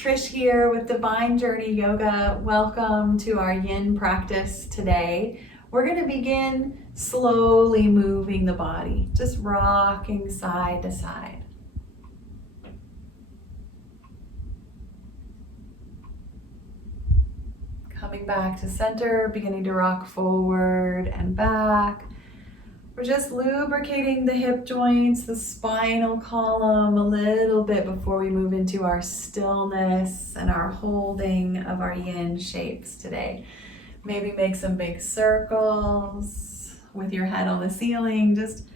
Trish here with Divine Journey Yoga. Welcome to our yin practice today. We're going to begin slowly moving the body, just rocking side to side. Coming back to center, beginning to rock forward and back. We're just lubricating the hip joints, the spinal column a little bit before we move into our stillness and our holding of our yin shapes today. Maybe make some big circles with your head on the ceiling, just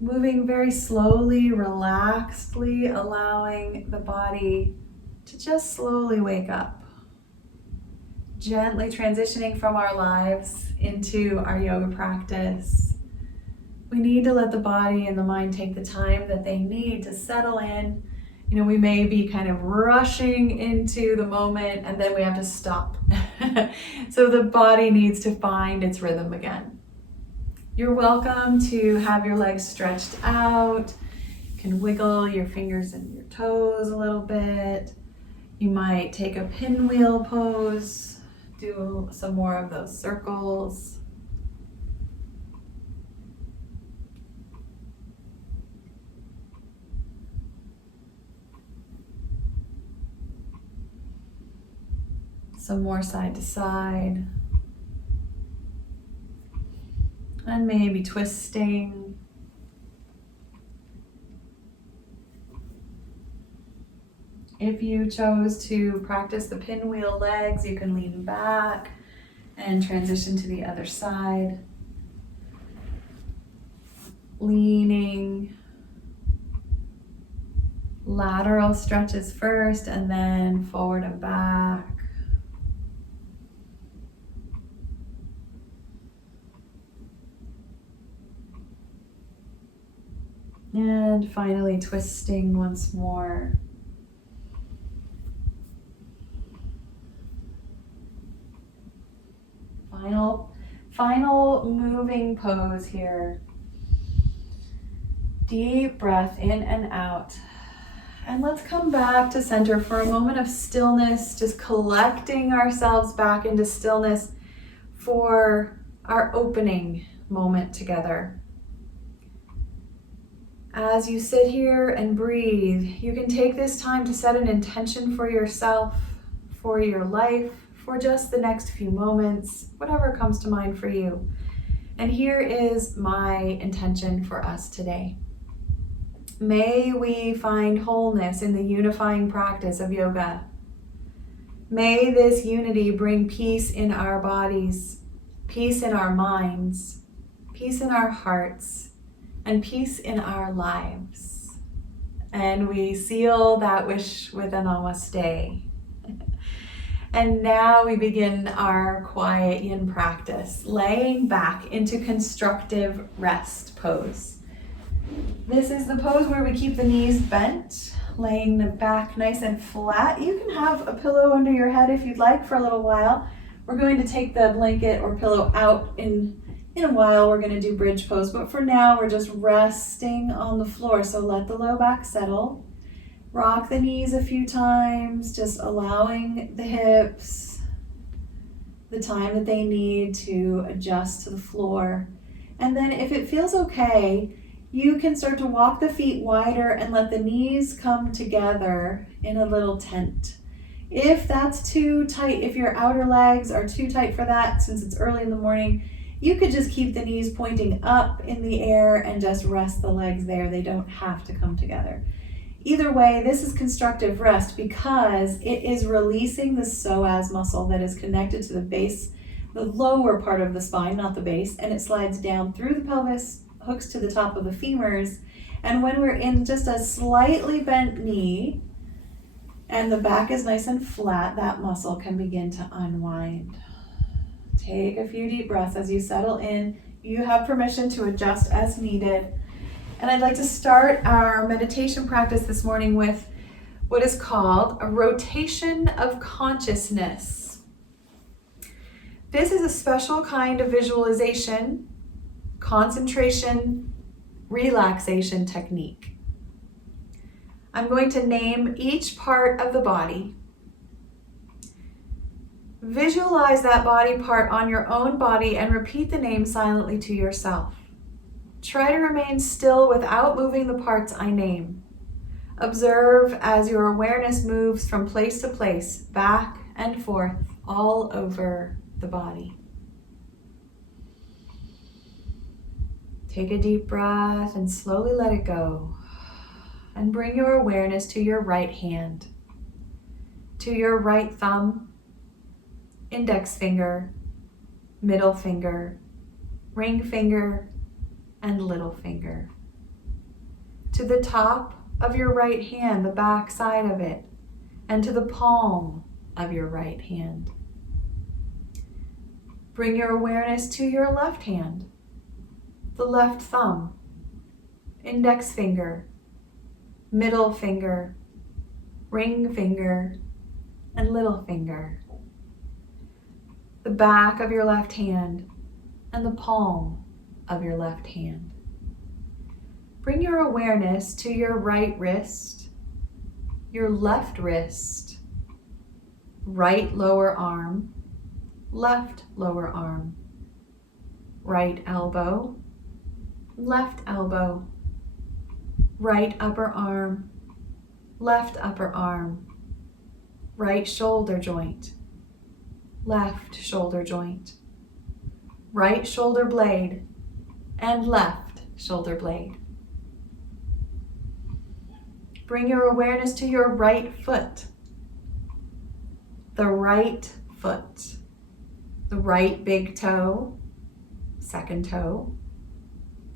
moving very slowly, relaxedly, allowing the body to just slowly wake up. Gently transitioning from our lives into our yoga practice. We need to let the body and the mind take the time that they need to settle in. We may be kind of rushing into the moment and then we have to stop. So the body needs to find its rhythm again. You're welcome to have your legs stretched out. You can wiggle your fingers and your toes a little bit. You might take a pinwheel pose, do some more of those circles. Some more side to side. And maybe twisting. If you chose to practice the pinwheel legs, you can lean back and transition to the other side. Leaning. Lateral stretches first and then forward and back. And finally twisting once more. Final moving pose here. Deep breath in and out. And let's come back to center for a moment of stillness, just collecting ourselves back into stillness for our opening moment together. As you sit here and breathe, you can take this time to set an intention for yourself, for your life, for just the next few moments, whatever comes to mind for you. And here is my intention for us today. May we find wholeness in the unifying practice of yoga. May this unity bring peace in our bodies, peace in our minds, peace in our hearts, and peace in our lives. And we seal that wish with a Namaste. And now we begin our quiet yin practice, laying back into constructive rest pose. This is the pose where we keep the knees bent, laying the back nice and flat. You can have a pillow under your head if you'd like for a little while. We're going to take the blanket or pillow out in a while. We're going to do bridge pose, but for now we're just resting on the floor. So let the low back settle. Rock the knees a few times, just allowing the hips the time that they need to adjust to the floor. And then if it feels okay, you can start to walk the feet wider and let the knees come together in a little tent. If that's too tight, if your outer legs are too tight for that, since it's early in the morning, you could just keep the knees pointing up in the air and just rest the legs there. They don't have to come together. Either way, this is constructive rest because it is releasing the psoas muscle that is connected to the base, the lower part of the spine, not the base, and it slides down through the pelvis, hooks to the top of the femurs. And when we're in just a slightly bent knee and the back is nice and flat, that muscle can begin to unwind. Take a few deep breaths as you settle in. You have permission to adjust as needed. And I'd like to start our meditation practice this morning with what is called a rotation of consciousness. This is a special kind of visualization, concentration, relaxation technique. I'm going to name each part of the body Visualize that body part on your own body and repeat the name silently to yourself. Try to remain still without moving the parts I name. Observe as your awareness moves from place to place, back and forth, all over the body. Take a deep breath and slowly let it go. And bring your awareness to your right hand, to your right thumb, index finger, middle finger, ring finger, and little finger. To the top of your right hand, the back side of it, and to the palm of your right hand. Bring your awareness to your left hand, the left thumb, index finger, middle finger, ring finger, and little finger. The back of your left hand and the palm of your left hand. Bring your awareness to your right wrist, your left wrist, right lower arm, left lower arm, right elbow, left elbow, right upper arm, left upper arm, right shoulder joint, left shoulder joint, right shoulder blade, and left shoulder blade. Bring your awareness to your right foot, the right foot, the right big toe, second toe,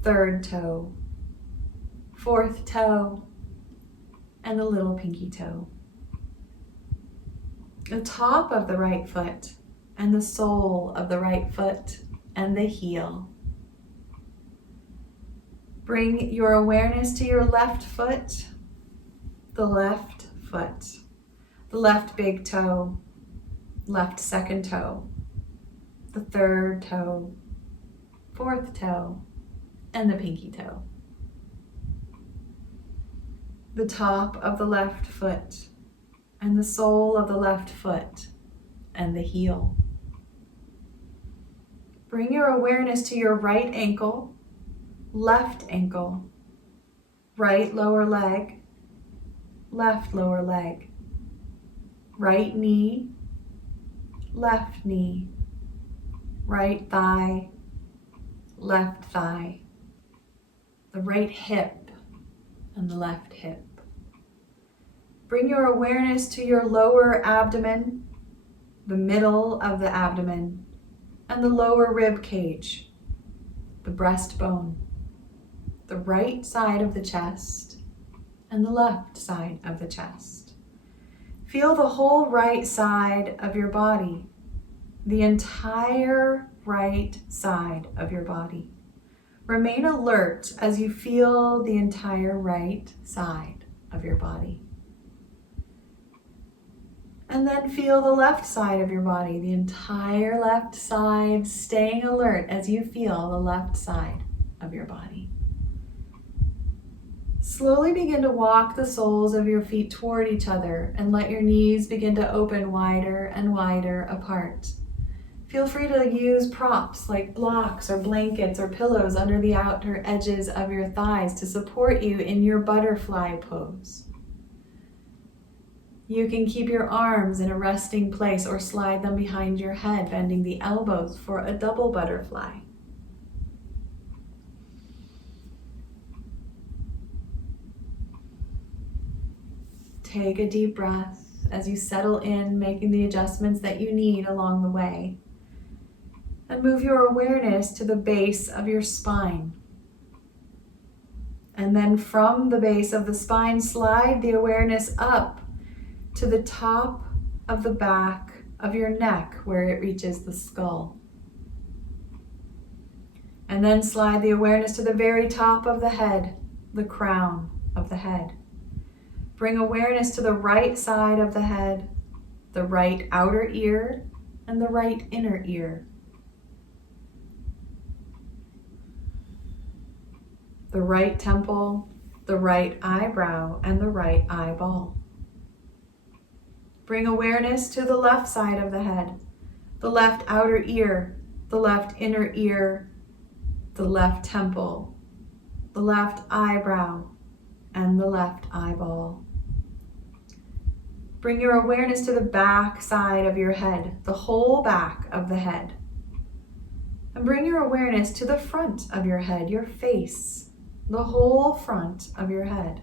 third toe, fourth toe, and the little pinky toe. The top of the right foot and the sole of the right foot and the heel. Bring your awareness to your left foot, the left foot, the left big toe, left second toe, the third toe, fourth toe, and the pinky toe. The top of the left foot and the sole of the left foot and the heel. Bring your awareness to your right ankle, left ankle, right lower leg, left lower leg, right knee, left knee, right thigh, left thigh, the right hip and the left hip. Bring your awareness to your lower abdomen, the middle of the abdomen, and the lower rib cage, the breastbone, the right side of the chest, and the left side of the chest. Feel the whole right side of your body, the entire right side of your body. Remain alert as you feel the entire right side of your body. And then feel the left side of your body, the entire left side, staying alert as you feel the left side of your body. Slowly begin to walk the soles of your feet toward each other and let your knees begin to open wider and wider apart. Feel free to use props like blocks or blankets or pillows under the outer edges of your thighs to support you in your butterfly pose. You can keep your arms in a resting place or slide them behind your head, bending the elbows for a double butterfly. Take a deep breath as you settle in, making the adjustments that you need along the way. And move your awareness to the base of your spine. And then from the base of the spine, slide the awareness up to the top of the back of your neck where it reaches the skull. And then slide the awareness to the very top of the head, the crown of the head. Bring awareness to the right side of the head, the right outer ear, and the right inner ear. The right temple, the right eyebrow, and the right eyeball. Bring awareness to the left side of the head, the left outer ear, the left inner ear, the left temple, the left eyebrow, and the left eyeball. Bring your awareness to the back side of your head, the whole back of the head. And bring your awareness to the front of your head, your face, the whole front of your head.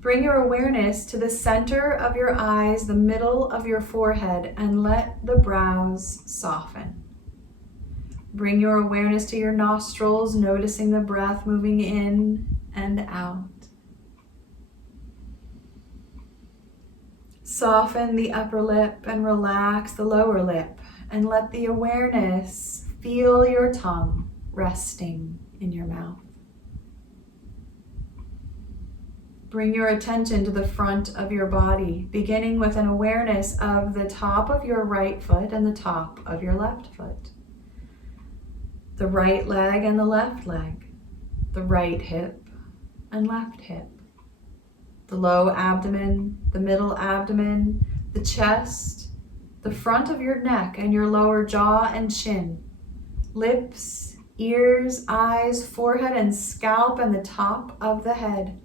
Bring your awareness to the center of your eyes, the middle of your forehead, and let the brows soften. Bring your awareness to your nostrils, noticing the breath moving in and out. Soften the upper lip and relax the lower lip, and let the awareness feel your tongue resting in your mouth. Bring your attention to the front of your body, beginning with an awareness of the top of your right foot and the top of your left foot. The right leg and the left leg, the right hip and left hip, the low abdomen, the middle abdomen, the chest, the front of your neck and your lower jaw and chin, lips, ears, eyes, forehead, and scalp, and the top of the head.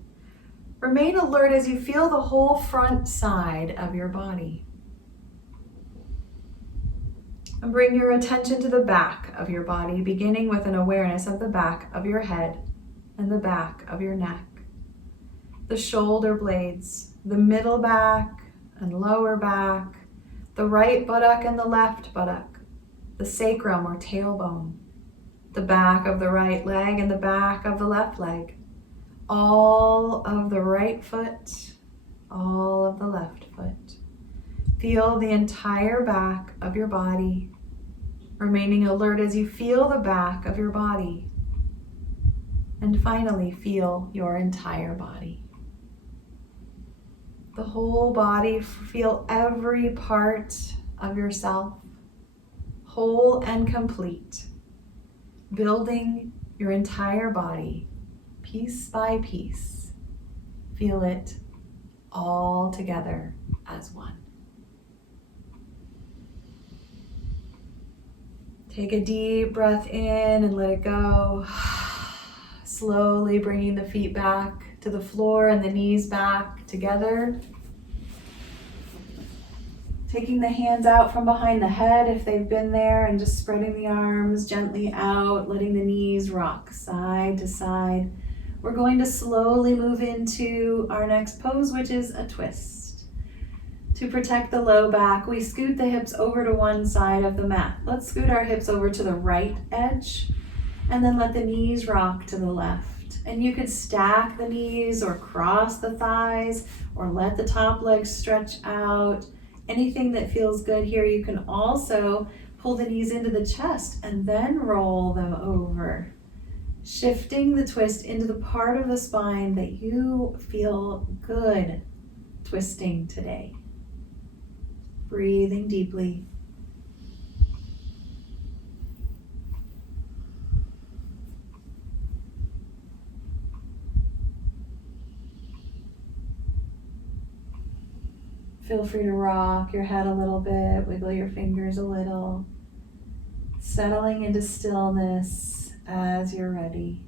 Remain alert as you feel the whole front side of your body. And bring your attention to the back of your body, beginning with an awareness of the back of your head and the back of your neck, the shoulder blades, the middle back and lower back, the right buttock and the left buttock, the sacrum or tailbone, the back of the right leg and the back of the left leg, all of the right foot, all of the left foot. Feel the entire back of your body, remaining alert as you feel the back of your body. And finally, feel your entire body. The whole body, feel every part of yourself, whole and complete, building your entire body piece by piece. Feel it all together as one. Take a deep breath in and let it go. Slowly bringing the feet back to the floor and the knees back together. Taking the hands out from behind the head if they've been there, and just spreading the arms gently out, letting the knees rock side to side. We're going to slowly move into our next pose, which is a twist. To protect the low back, we scoot the hips over to one side of the mat. Let's scoot our hips over to the right edge, and then let the knees rock to the left. And you could stack the knees or cross the thighs or let the top legs stretch out. Anything that feels good here. You can also pull the knees into the chest and then roll them over, shifting the twist into the part of the spine that you feel good twisting today. Breathing deeply. Feel free to rock your head a little bit, wiggle your fingers a little, settling into stillness as you're ready.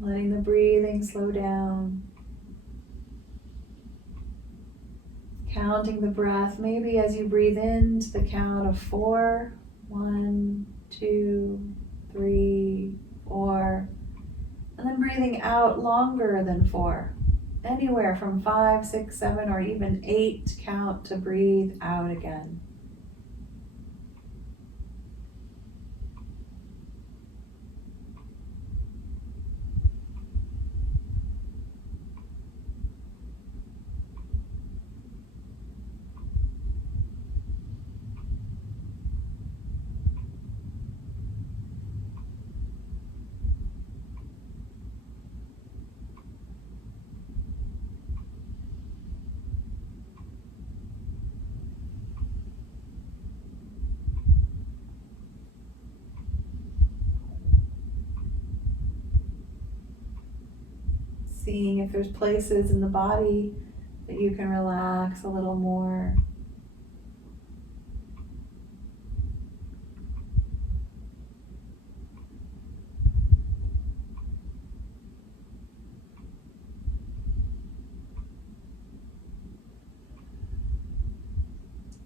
Letting the breathing slow down. Counting the breath, maybe as you breathe in to the count of 4. 1, 2, 3, 4. And then breathing out longer than 4. Anywhere from 5, 6, 7, or even 8 count to breathe out again. Seeing if there's places in the body that you can relax a little more.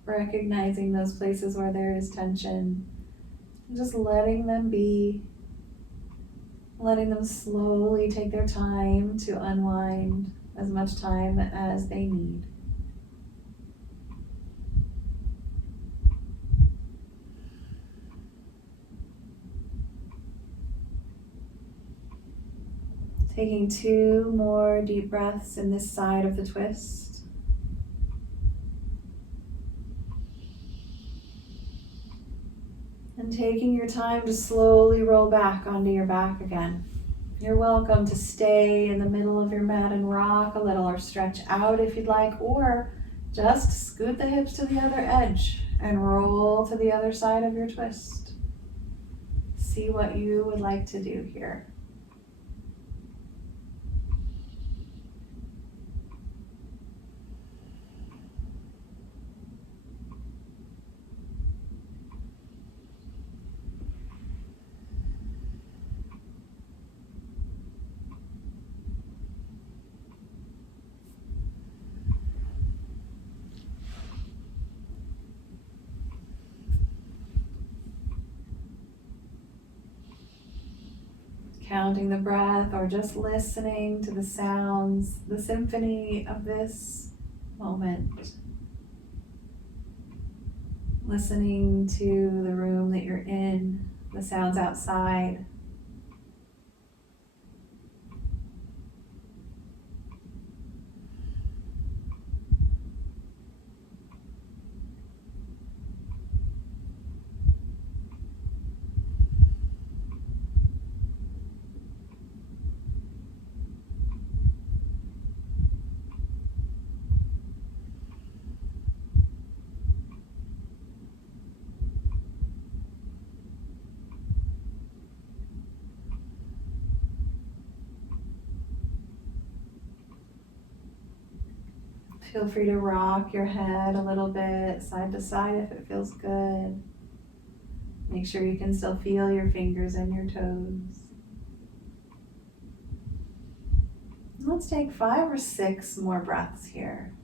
Recognizing those places where there is tension, and just letting them be, letting them slowly take their time to unwind, as much time as they need. Taking 2 more deep breaths in this side of the twist. And taking your time to slowly roll back onto your back again. You're welcome to stay in the middle of your mat and rock a little, or stretch out if you'd like, or just scoot the hips to the other edge and roll to the other side of your twist. See what you would like to do here. Counting the breath, or just listening to the sounds, the symphony of this moment. Listening to the room that you're in, the sounds outside. Feel free to rock your head a little bit, side to side if it feels good. Make sure you can still feel your fingers and your toes. Let's take 5 or 6 more breaths here.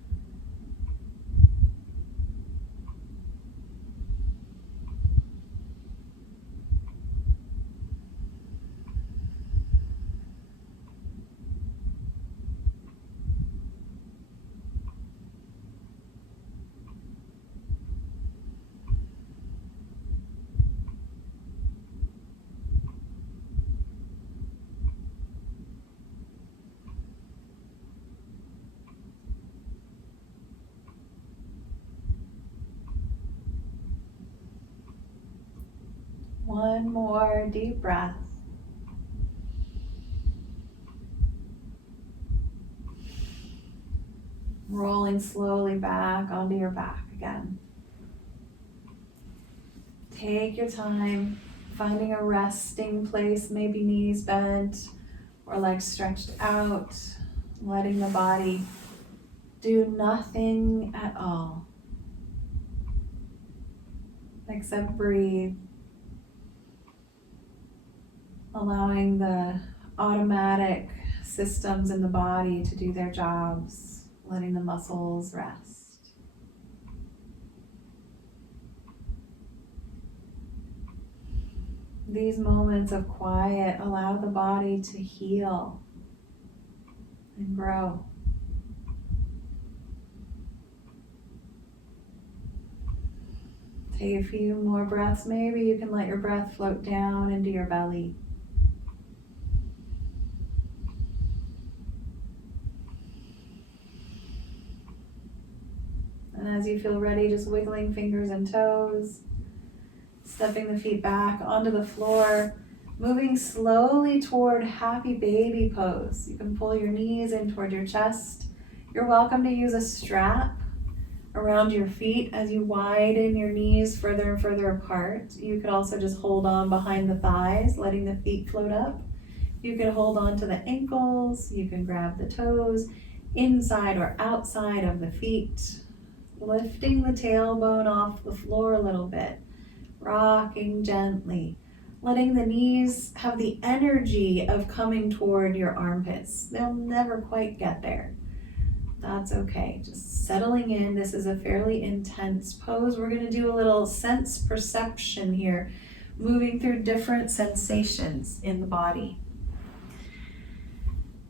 One more deep breath. Rolling slowly back onto your back again. Take your time, finding a resting place, maybe knees bent or legs stretched out, letting the body do nothing at all except breathe. Allowing the automatic systems in the body to do their jobs, letting the muscles rest. These moments of quiet allow the body to heal and grow. Take a few more breaths. Maybe you can let your breath float down into your belly. And as you feel ready, just wiggling fingers and toes, stepping the feet back onto the floor, moving slowly toward happy baby pose. You can pull your knees in toward your chest. You're welcome to use a strap around your feet as you widen your knees further and further apart. You could also just hold on behind the thighs, letting the feet float up. You can hold on to the ankles, you can grab the toes, inside or outside of the feet, lifting the tailbone off the floor a little bit, rocking gently, letting the knees have the energy of coming toward your armpits. They'll never quite get there. That's okay. Just settling in. This is a fairly intense pose. We're going to do a little sense perception here, moving through different sensations in the body.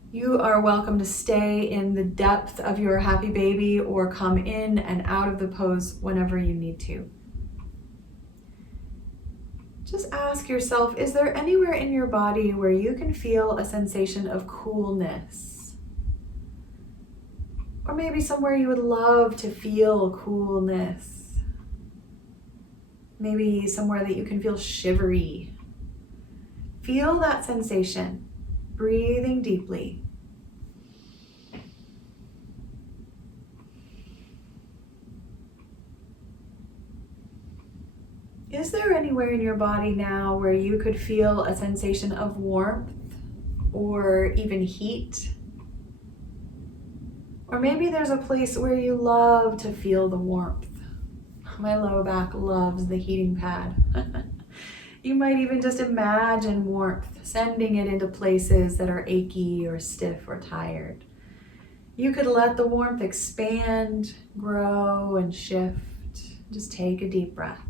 You are welcome to stay in the depth of your happy baby or come in and out of the pose whenever you need to. Just ask yourself, is there anywhere in your body where you can feel a sensation of coolness? Or maybe somewhere you would love to feel coolness. Maybe somewhere that you can feel shivery. Feel that sensation. Breathing deeply. Is there anywhere in your body now where you could feel a sensation of warmth or even heat? Or maybe there's a place where you love to feel the warmth. My low back loves the heating pad. You might even just imagine warmth, sending it into places that are achy or stiff or tired. You could let the warmth expand, grow, and shift. Just take a deep breath.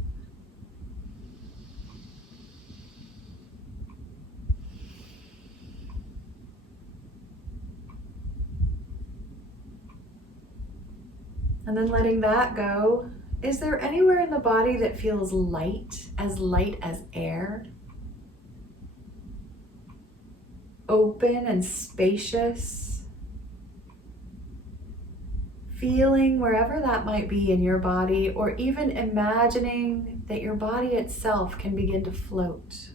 And then letting that go. Is there anywhere in the body that feels light as air? Open and spacious? Feeling wherever that might be in your body, or even imagining that your body itself can begin to float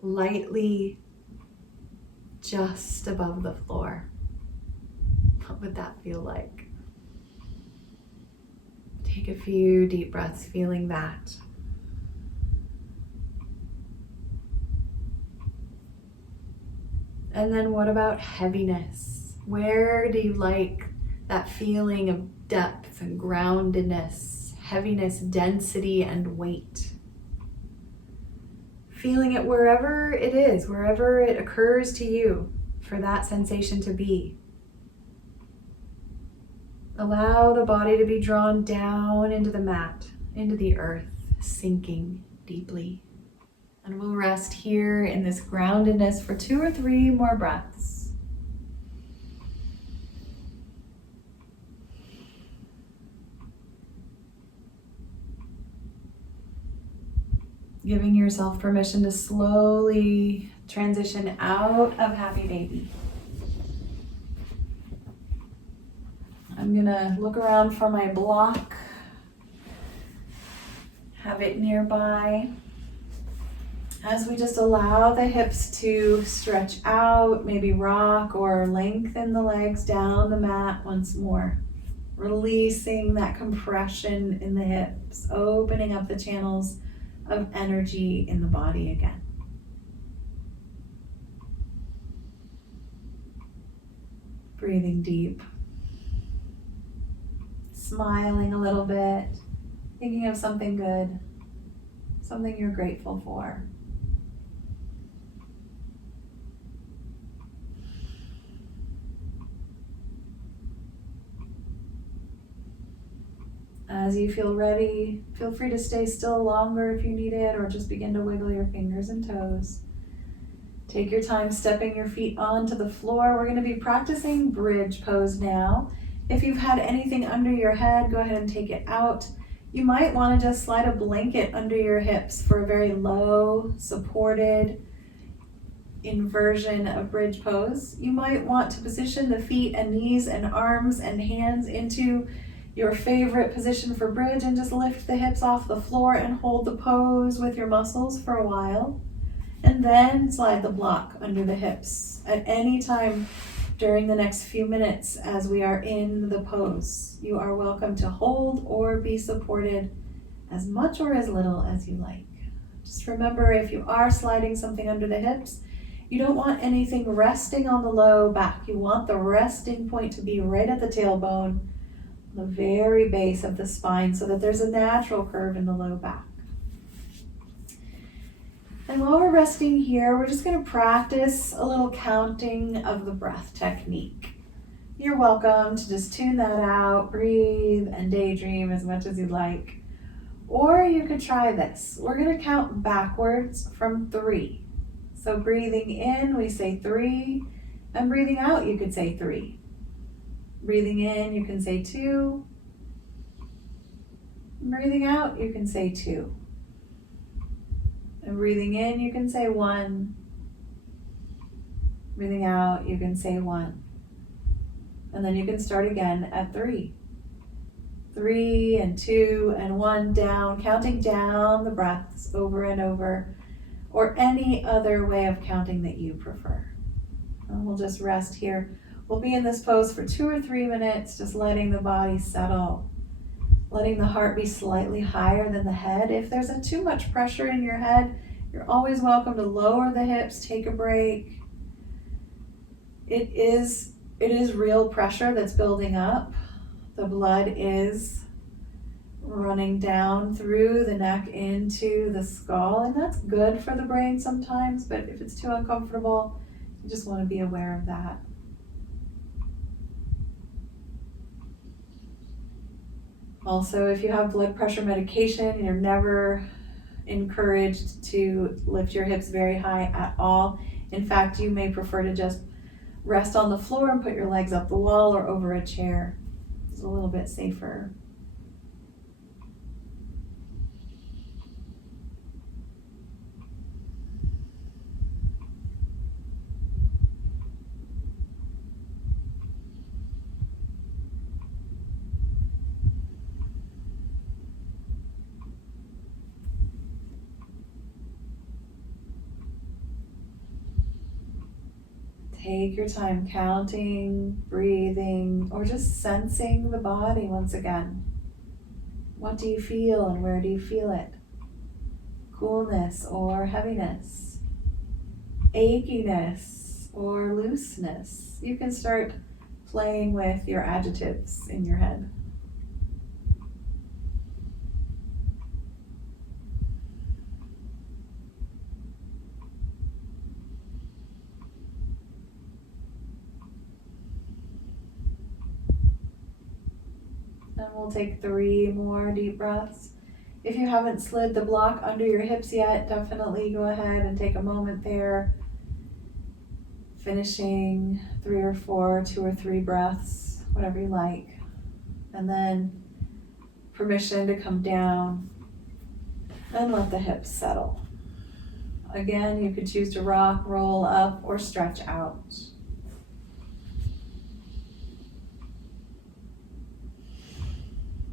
lightly just above the floor. What would that feel like? Take a few deep breaths, feeling that. And then what about heaviness? Where do you like that feeling of depth and groundedness, heaviness, density, and weight? Feeling it wherever it is, wherever it occurs to you for that sensation to be. Allow the body to be drawn down into the mat, into the earth, sinking deeply. And we'll rest here in this groundedness for 2 or 3 more breaths. Giving yourself permission to slowly transition out of happy baby. I'm gonna look around for my block, have it nearby. As we just allow the hips to stretch out, maybe rock or lengthen the legs down the mat once more. Releasing that compression in the hips, opening up the channels of energy in the body again. Breathing deep. Smiling a little bit, thinking of something good, something you're grateful for. As you feel ready, feel free to stay still longer if you need it, or just begin to wiggle your fingers and toes. Take your time stepping your feet onto the floor. We're going to be practicing bridge pose now. If you've had anything under your head, go ahead and take it out. You might want to just slide a blanket under your hips for a very low, supported inversion of bridge pose. You might want to position the feet and knees and arms and hands into your favorite position for bridge and just lift the hips off the floor and hold the pose with your muscles for a while. And then slide the block under the hips at any time during the next few minutes as we are in the pose. You are welcome to hold or be supported as much or as little as you like. Just remember, if you are sliding something under the hips, You don't want anything resting on the low back. You want the resting point to be right at the tailbone, the very base of the spine, so that there's a natural curve in the low back. And while we're resting here, we're just going to practice a little counting of the breath technique. You're welcome to just tune that out, breathe, and daydream as much as you'd like. Or you could try this. We're going to count backwards from 3. So breathing in, we say 3, and breathing out, you could say 3. Breathing in, you can say 2. Breathing out, you can say 2. And breathing in, you can say 1. Breathing out, you can say 1. And then you can start again at 3. 3 and 2 and 1 down, counting down the breaths over and over, or any other way of counting that you prefer. And we'll just rest here. We'll be in this pose for 2 or 3 minutes, just letting the body settle, letting the heart be slightly higher than the head. If there's too much pressure in your head, you're always welcome to lower the hips, take a break. It is real pressure that's building up. The blood is running down through the neck into the skull, and that's good for the brain sometimes, but if it's too uncomfortable, you just want to be aware of that. Also, if you have blood pressure medication, you're never encouraged to lift your hips very high at all. In fact, you may prefer to just rest on the floor and put your legs up the wall or over a chair. It's a little bit safer. Take your time counting, breathing, or just sensing the body once again. What do you feel and where do you feel it? Coolness or heaviness? Achiness or looseness? You can start playing with your adjectives in your head. And we'll take 3 more deep breaths. If you haven't slid the block under your hips yet, definitely go ahead and take a moment there. Finishing 3 or 4, 2 or 3 breaths, whatever you like. And then permission to come down and let the hips settle. Again, you could choose to rock, roll up, or stretch out.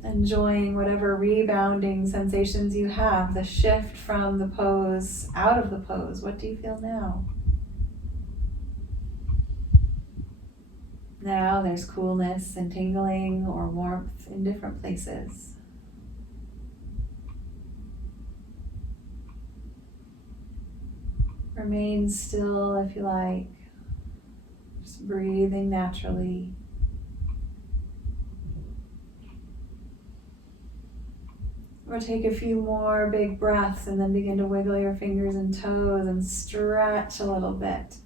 Enjoying whatever rebounding sensations you have, the shift from the pose, out of the pose. What do you feel now? Now there's coolness and tingling or warmth in different places. Remain still if you like, just breathing naturally. Or take a few more big breaths and then begin to wiggle your fingers and toes and stretch a little bit.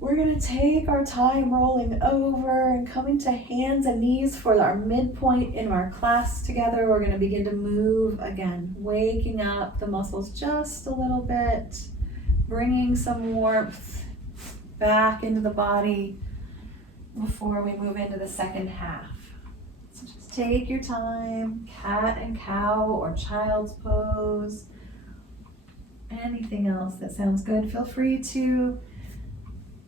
We're going to take our time rolling over and coming to hands and knees for our midpoint in our class together. We're going to begin to move again, waking up the muscles just a little bit, bringing some warmth back into the body before we move into the second half. So just take your time, cat and cow or child's pose, anything else that sounds good. Feel free to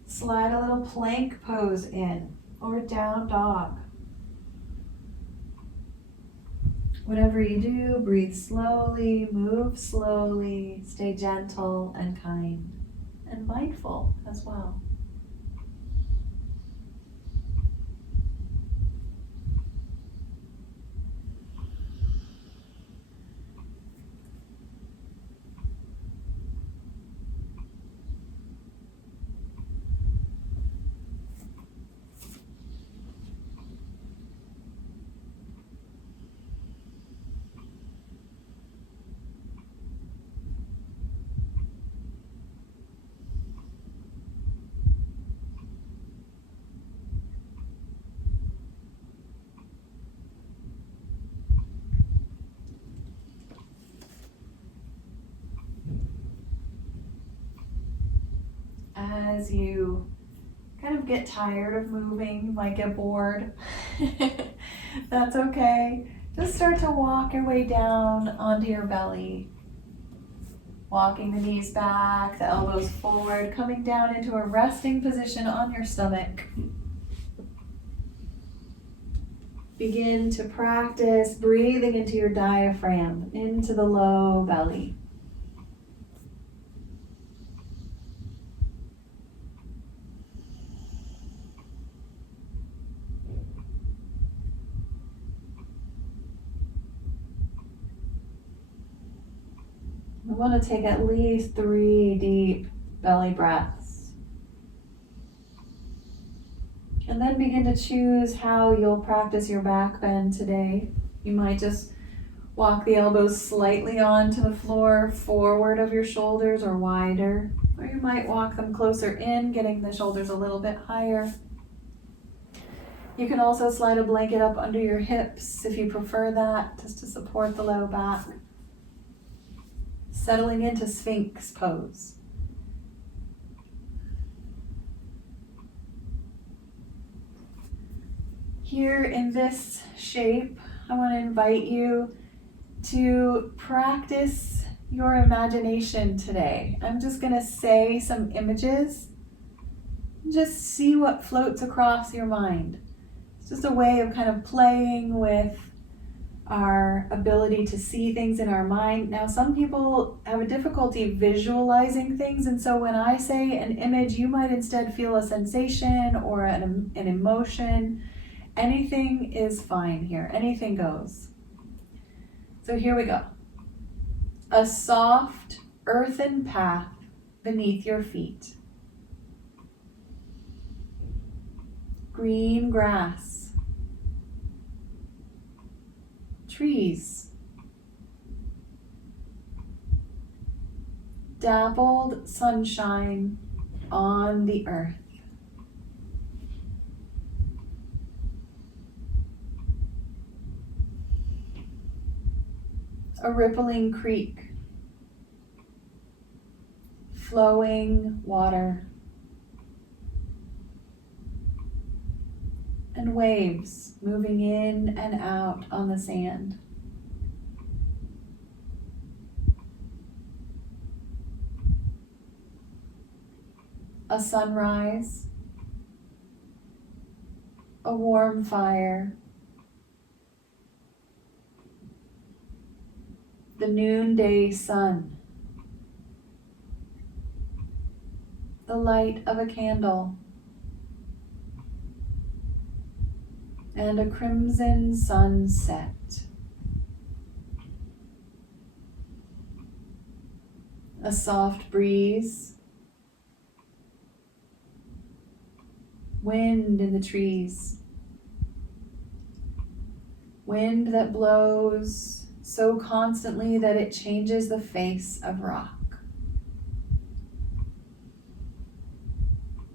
slide a little plank pose in or down dog. Whatever you do, breathe slowly, move slowly, stay gentle and kind and mindful as well. as you kind of get tired of moving, you might get bored. That's okay. Just start to walk your way down onto your belly. Walking the knees back, the elbows forward, coming down into a resting position on your stomach. Begin to practice breathing into your diaphragm, into the low belly. We want to take at least 3 deep belly breaths. And then begin to choose how you'll practice your back bend today. You might just walk the elbows slightly onto the floor, forward of your shoulders or wider. Or you might walk them closer in, getting the shoulders a little bit higher. You can also slide a blanket up under your hips if you prefer that, just to support the low back. Settling into Sphinx pose. Here in this shape, I want to invite you to practice your imagination today. I'm just going to say some images. Just see what floats across your mind. It's just a way of kind of playing with our ability to see things in our mind. Now, some people have a difficulty visualizing things, and so when I say an image, you might instead feel a sensation or an emotion. Anything is fine here. Anything goes. So here we go. A soft earthen path beneath your feet. Green grass. Trees. Dappled sunshine on the earth. A rippling creek. Flowing water. And waves moving in and out on the sand. A sunrise. A warm fire. The noonday sun. The light of a candle. And a crimson sunset. A soft breeze. Wind in the trees. Wind that blows so constantly that it changes the face of rock.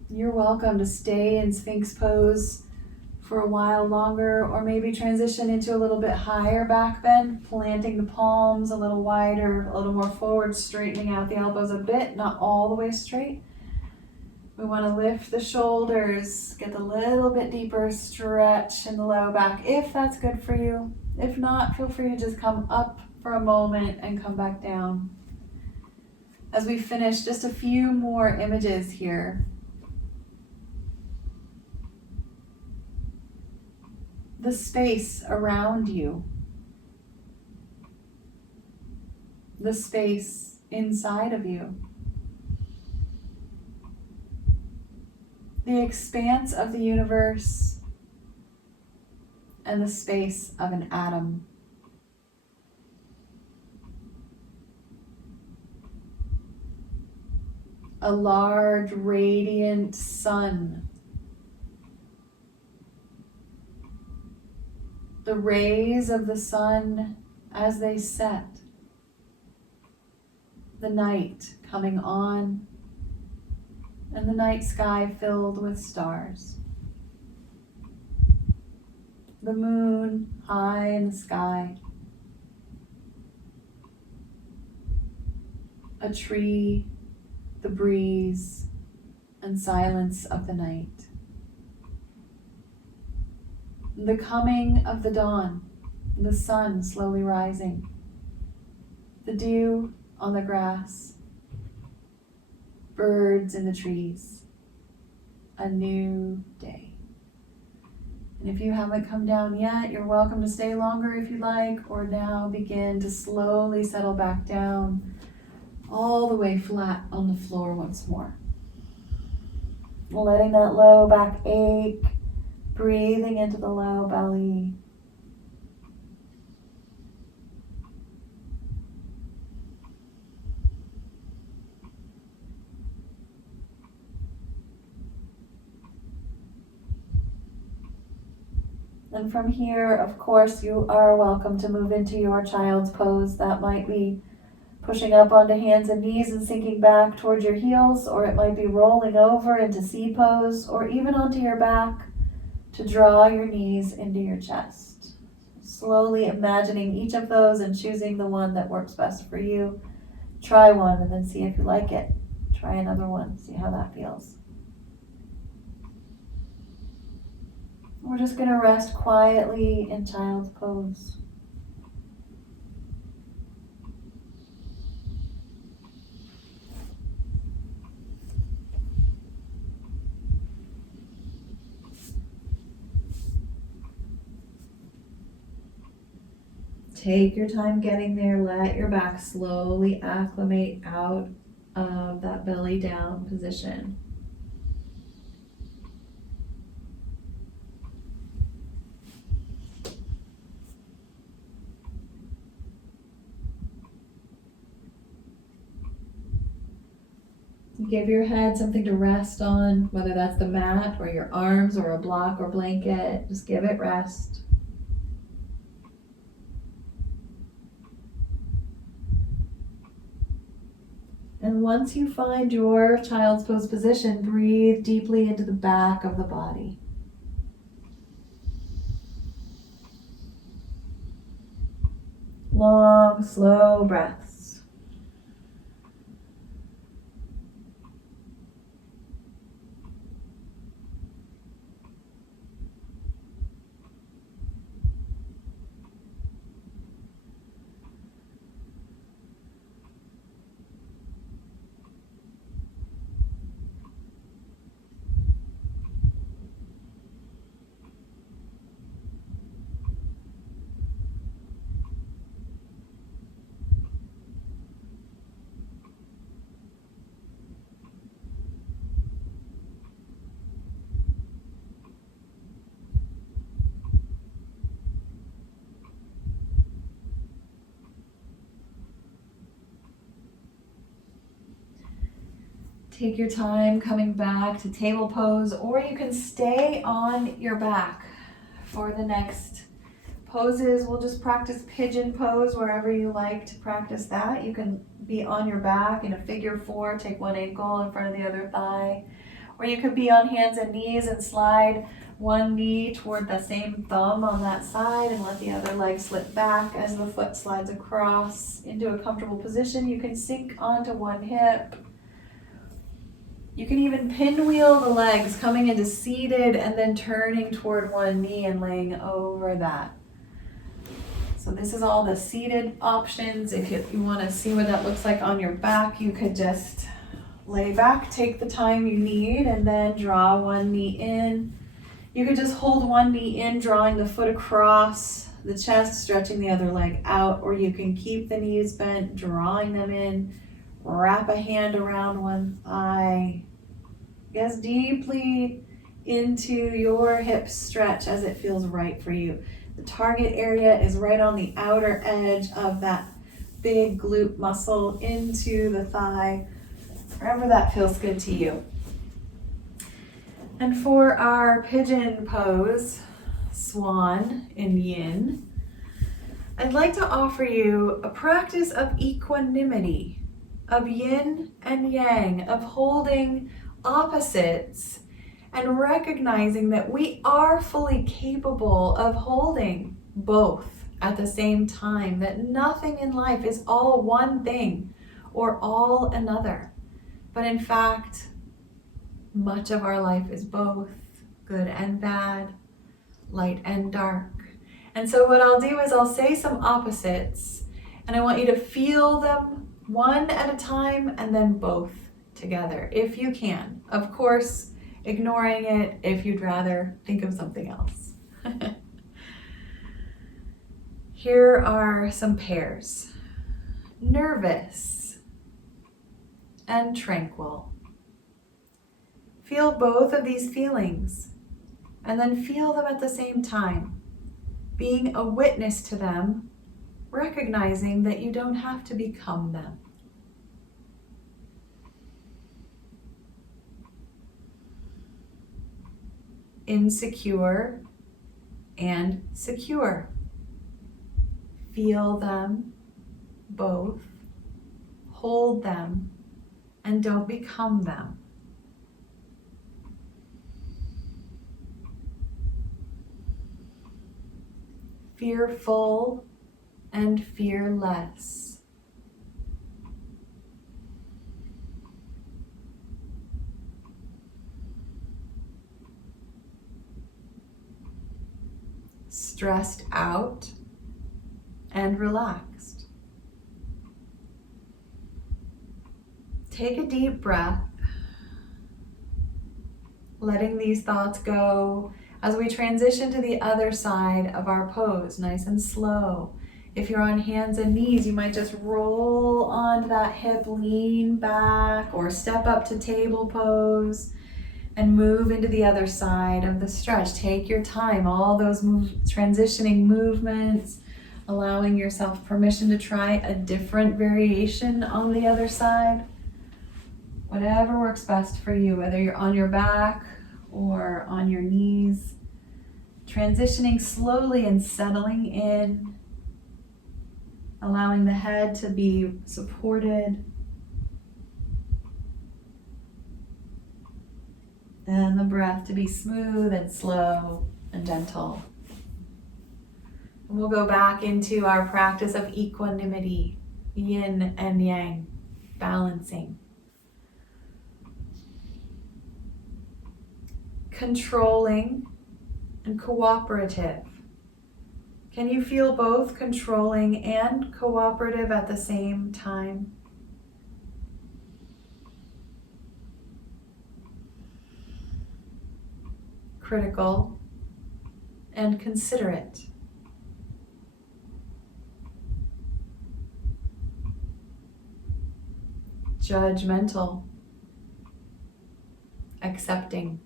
You're welcome to stay in Sphinx pose for a while longer, or maybe transition into a little bit higher back bend, planting the palms a little wider, a little more forward, straightening out the elbows a bit, not all the way straight. We want to lift the shoulders, get a little bit deeper stretch in the low back, if that's good for you. If not, feel free to just come up for a moment and come back down. As we finish, just a few more images here. The space around you, the space inside of you, the expanse of the universe, and the space of an atom. A large, radiant sun. The rays of the sun as they set. The night coming on, and the night sky filled with stars. The moon high in the sky. A tree, the breeze, and silence of the night. The coming of the dawn, the sun slowly rising, the dew on the grass, birds in the trees, a new day. And if you haven't come down yet, you're welcome to stay longer if you like, or now begin to slowly settle back down, all the way flat on the floor once more. Letting that low back ache, breathing into the low belly. And from here, of course, you are welcome to move into your child's pose. That might be pushing up onto hands and knees and sinking back towards your heels, or it might be rolling over into C pose, or even onto your back to draw your knees into your chest. Slowly imagining each of those and choosing the one that works best for you. Try one and then see if you like it. Try another one, see how that feels. We're just going to rest quietly in child's pose. Take your time getting there. Let your back slowly acclimate out of that belly down position. Give your head something to rest on, whether that's the mat or your arms or a block or blanket. Just give it rest. And once you find your child's pose position, breathe deeply into the back of the body. Long, slow breaths. Take your time coming back to table pose, or you can stay on your back for the next poses. We'll just practice pigeon pose wherever you like to practice that. You can be on your back in a figure 4, take one ankle in front of the other thigh, or you could be on hands and knees and slide one knee toward the same thumb on that side and let the other leg slip back as the foot slides across into a comfortable position. You can sink onto one hip. You can even pinwheel the legs, coming into seated and then turning toward one knee and laying over that. So this is all the seated options. If you want to see what that looks like on your back, you could just lay back, take the time you need, and then draw one knee in. You could just hold one knee in, drawing the foot across the chest, stretching the other leg out, or you can keep the knees bent, drawing them in, wrap a hand around one thigh. Yes, deeply into your hip stretch as it feels right for you. The target area is right on the outer edge of that big glute muscle into the thigh, wherever that feels good to you. And for our pigeon pose, swan in yin, I'd like to offer you a practice of equanimity, of yin and yang, of holding opposites and recognizing that we are fully capable of holding both at the same time, that nothing in life is all one thing or all another, but in fact, Much of our life is both good and bad, light and dark. And so what I'll do is I'll say some opposites, and I want you to feel them one at a time and then both together, if you can. Of course, ignoring it if you'd rather think of something else. Here are some pairs. Nervous and tranquil. Feel both of these feelings and then feel them at the same time, being a witness to them, recognizing that you don't have to become them. Insecure and secure. Feel them both, hold them, and don't become them. Fearful and fearless. Stressed out and relaxed. Take a deep breath, letting these thoughts go as we transition to the other side of our pose, nice and slow. If you're on hands and knees, you might just roll onto that hip, lean back, or step up to table pose and move into the other side of the stretch. Take your time, all those transitioning movements, allowing yourself permission to try a different variation on the other side. Whatever works best for you, whether you're on your back or on your knees. Transitioning slowly and settling in, allowing the head to be supported and the breath to be smooth and slow and gentle. And we'll go back into our practice of equanimity, yin and yang, balancing. Controlling and cooperative. Can you feel both controlling and cooperative at the same time? Critical and considerate. Judgmental. Accepting.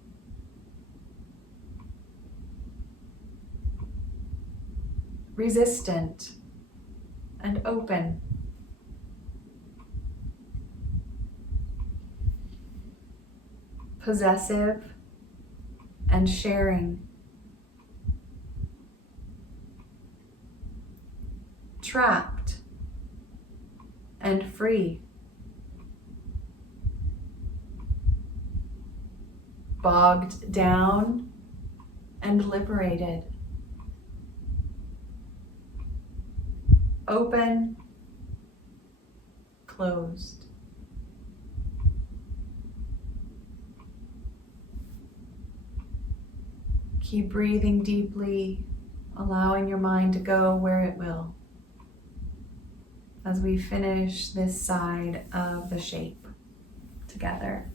Resistant and open. Possessive and sharing. Trapped and free. Bogged down and liberated. Open, closed. Keep breathing deeply, allowing your mind to go where it will as we finish this side of the shape together.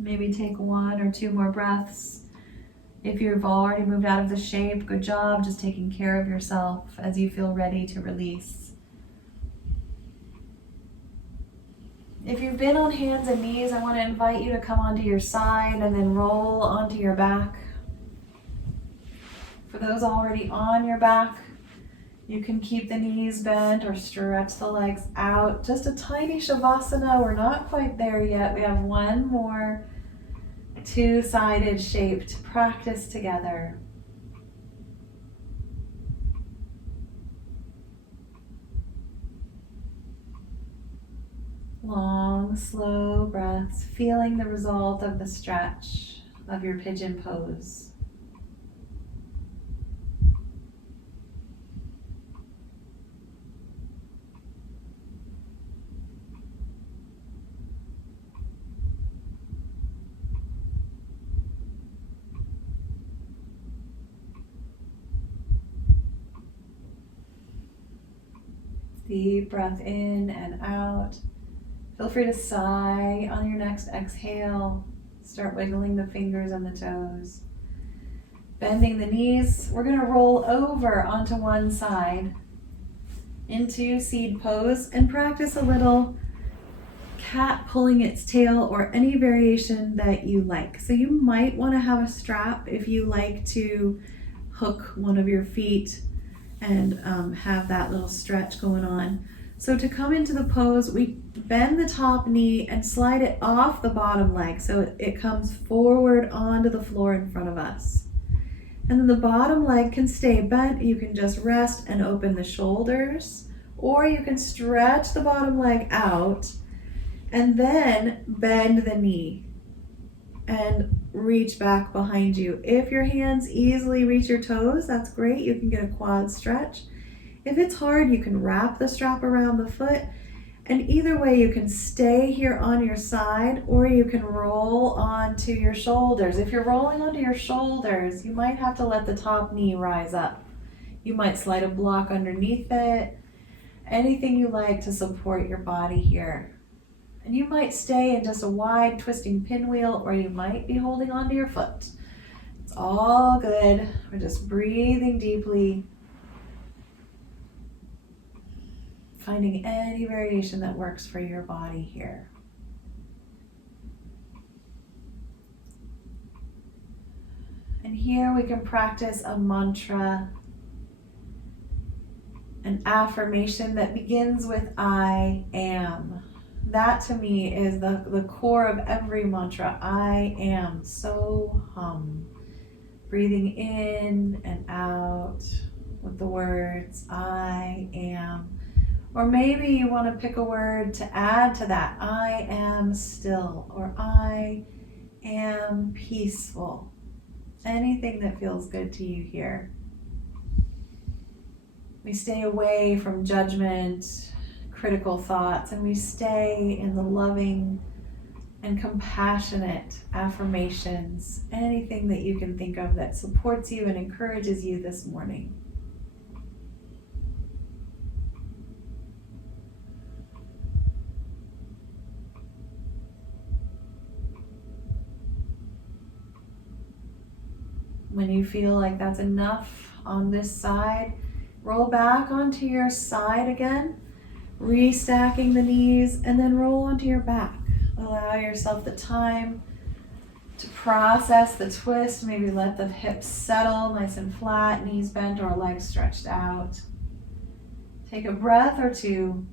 Maybe take 1 or 2 more breaths. If you've already moved out of the shape, good job just taking care of yourself as you feel ready to release. If you've been on hands and knees, I want to invite you to come onto your side and then roll onto your back. For those already on your back, you can keep the knees bent or stretch the legs out. Just a tiny shavasana. We're not quite there yet. We have one more two-sided shape to practice together. long, slow breaths, feeling the result of the stretch of your pigeon pose. Deep breath in and out. Feel free to sigh on your next exhale. Start wiggling the fingers and the toes. Bending the knees. We're going to roll over onto one side into seed pose and practice a little cat pulling its tail or any variation that you like. So you might want to have a strap if you like to hook one of your feet and have that little stretch going on. So to come into the pose, we bend the top knee and slide it off the bottom leg so it comes forward onto the floor in front of us. And then the bottom leg can stay bent. You can just rest and open the shoulders, or you can stretch the bottom leg out and then bend the knee and reach back behind you. If your hands easily reach your toes, that's great. You can get a quad stretch. If it's hard, you can wrap the strap around the foot. And either way, you can stay here on your side or you can roll onto your shoulders. If you're rolling onto your shoulders, you might have to let the top knee rise up. You might slide a block underneath it. Anything you like to support your body here. And you might stay in just a wide twisting pinwheel, or you might be holding onto your foot. It's all good. We're just breathing deeply, finding any variation that works for your body here. And here we can practice a mantra, an affirmation that begins with I am. That to me is the core of every mantra. I am so hum. Breathing in and out with the words I am. Or maybe you want to pick a word to add to that. I am still, or I am peaceful. Anything that feels good to you here. We stay away from judgment, critical thoughts, and we stay in the loving and compassionate affirmations, anything that you can think of that supports you and encourages you this morning. When you feel like that's enough on this side, roll back onto your side again, restacking the knees, and then roll onto your back. Allow yourself the time to process the twist. Maybe let the hips settle nice and flat, knees bent or legs stretched out. Take a breath or two,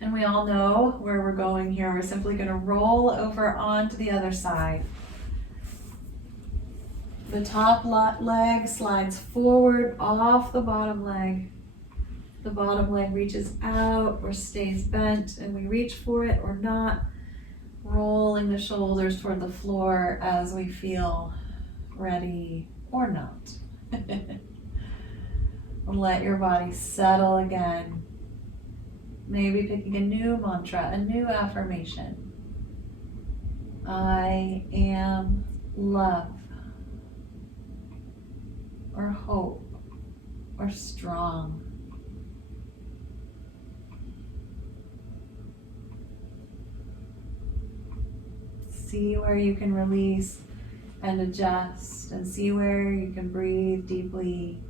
and we all know where we're going here. We're simply going to roll over onto the other side. The top leg slides forward off the bottom leg. The bottom leg reaches out or stays bent, and we reach for it or not, rolling the shoulders toward the floor as we feel ready or not. Let your body settle again. Maybe picking a new mantra, a new affirmation. I am love, or hope, or strong. See where you can release and adjust, and see where you can breathe deeply.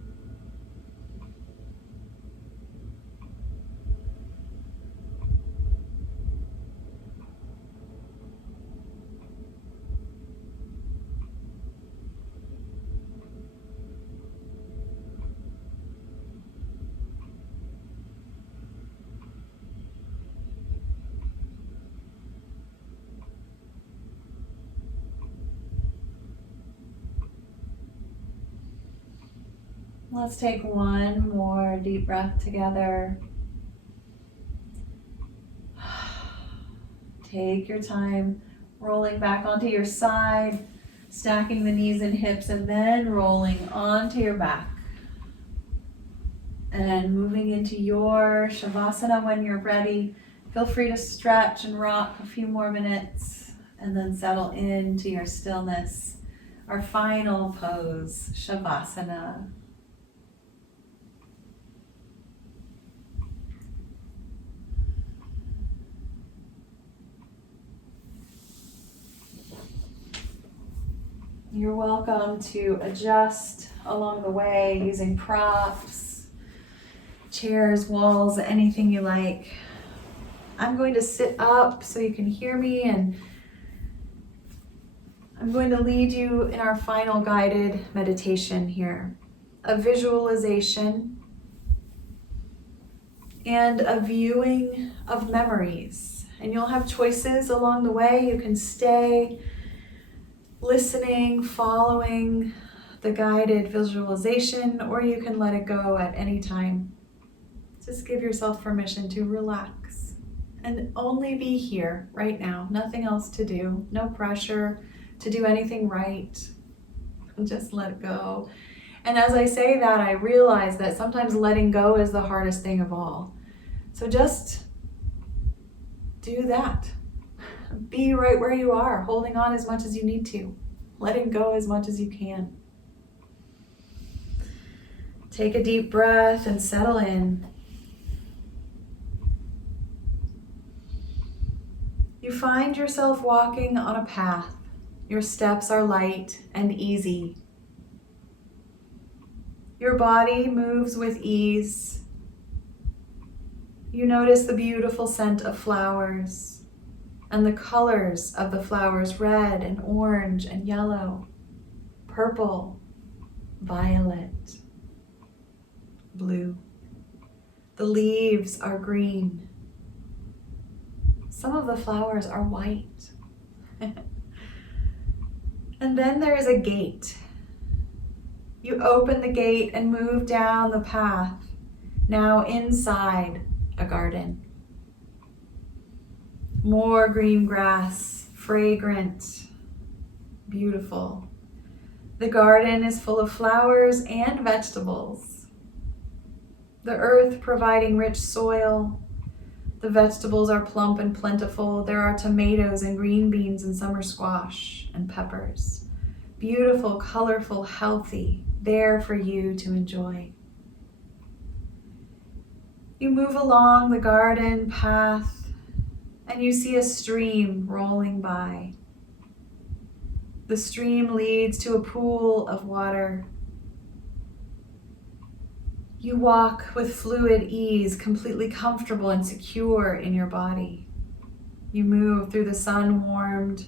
Let's take one more deep breath together. Take your time rolling back onto your side, stacking the knees and hips, and then rolling onto your back. And then moving into your Shavasana when you're ready. Feel free to stretch and rock a few more minutes and then settle into your stillness. Our final pose, Shavasana. You're welcome to adjust along the way using props, chairs, walls, anything you like. I'm going to sit up so you can hear me, and I'm going to lead you in our final guided meditation here. A visualization and a viewing of memories. And you'll have choices along the way. You can stay listening, following the guided visualization, or you can let it go at any time. Just give yourself permission to relax and only be here right now. Nothing else to do. No pressure to do anything right. Just let it go. And as I say that, I realize that sometimes letting go is the hardest thing of all. So just do that. Be right where you are, holding on as much as you need to, letting go as much as you can. Take a deep breath and settle in. You find yourself walking on a path. Your steps are light and easy. Your body moves with ease. You notice the beautiful scent of flowers and the colors of the flowers, red and orange and yellow, purple, violet, blue. The leaves are green. Some of the flowers are white. And then there is a gate. You open the gate and move down the path, now inside a garden. More green grass, fragrant, beautiful. The garden is full of flowers and vegetables. The earth providing rich soil. The vegetables are plump and plentiful. There are tomatoes and green beans and summer squash and peppers. Beautiful, colorful, healthy, there for you to enjoy. You move along the garden path and you see a stream rolling by. The stream leads to a pool of water. You walk with fluid ease, completely comfortable and secure in your body. You move through the sun-warmed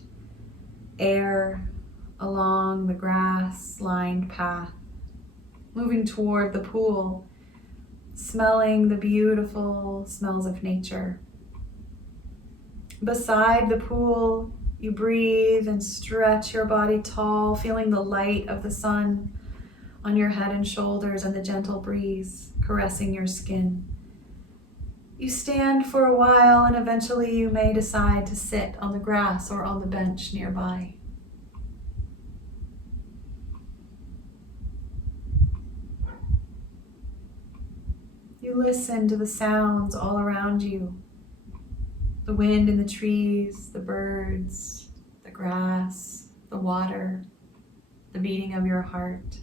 air along the grass-lined path, moving toward the pool, smelling the beautiful smells of nature. Beside the pool, you breathe and stretch your body tall, feeling the light of the sun on your head and shoulders and the gentle breeze caressing your skin. You stand for a while and eventually you may decide to sit on the grass or on the bench nearby. You listen to the sounds all around you. The wind in the trees, the birds, the grass, the water, the beating of your heart.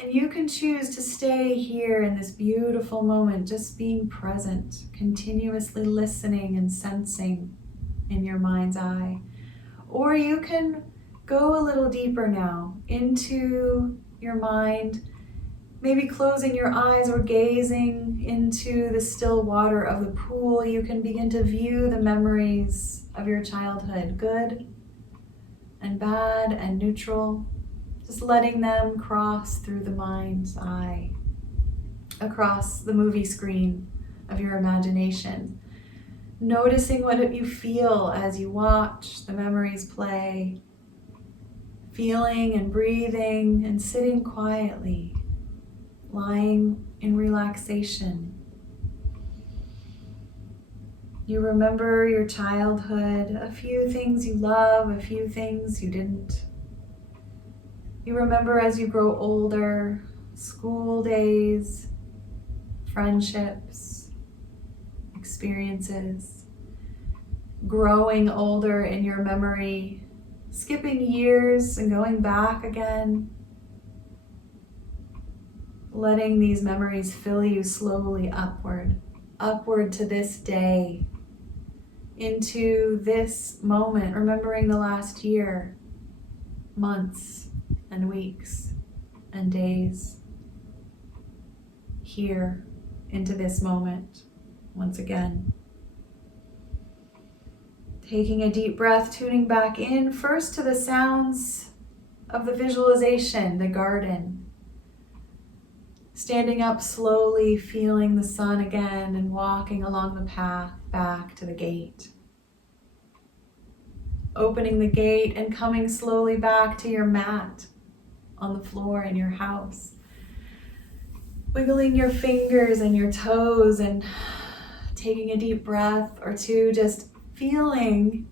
And you can choose to stay here in this beautiful moment, just being present, continuously listening and sensing in your mind's eye. Or you can go a little deeper now into your mind, maybe closing your eyes or gazing into the still water of the pool. You can begin to view the memories of your childhood, good and bad and neutral. Just letting them cross through the mind's eye, across the movie screen of your imagination. Noticing what you feel as you watch the memories play. Feeling and breathing and sitting quietly, lying in relaxation. You remember your childhood, a few things you love, a few things you didn't. You remember as you grow older, school days, friendships, experiences, growing older in your memory, skipping years and going back again, letting these memories fill you slowly upward to this day, into this moment, remembering the last year, months and weeks and days, here into this moment once again. Taking a deep breath, tuning back in first to the sounds of the visualization, the garden. Standing up slowly, feeling the sun again and walking along the path back to the gate. Opening the gate and coming slowly back to your mat on the floor in your house. Wiggling your fingers and your toes and taking a deep breath or two, just feeling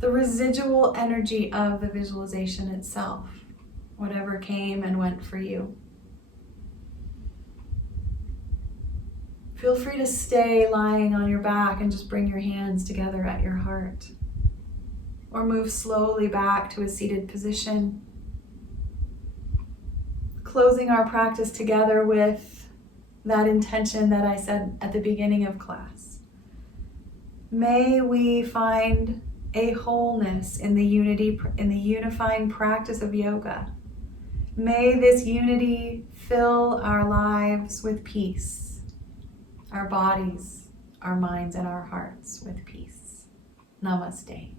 the residual energy of the visualization itself, whatever came and went for you. Feel free to stay lying on your back and just bring your hands together at your heart. Or move slowly back to a seated position. Closing our practice together with that intention that I said at the beginning of class. May we find a wholeness in the unifying practice of yoga. May this unity fill our lives with peace. Our bodies, our minds, and our hearts with peace. Namaste.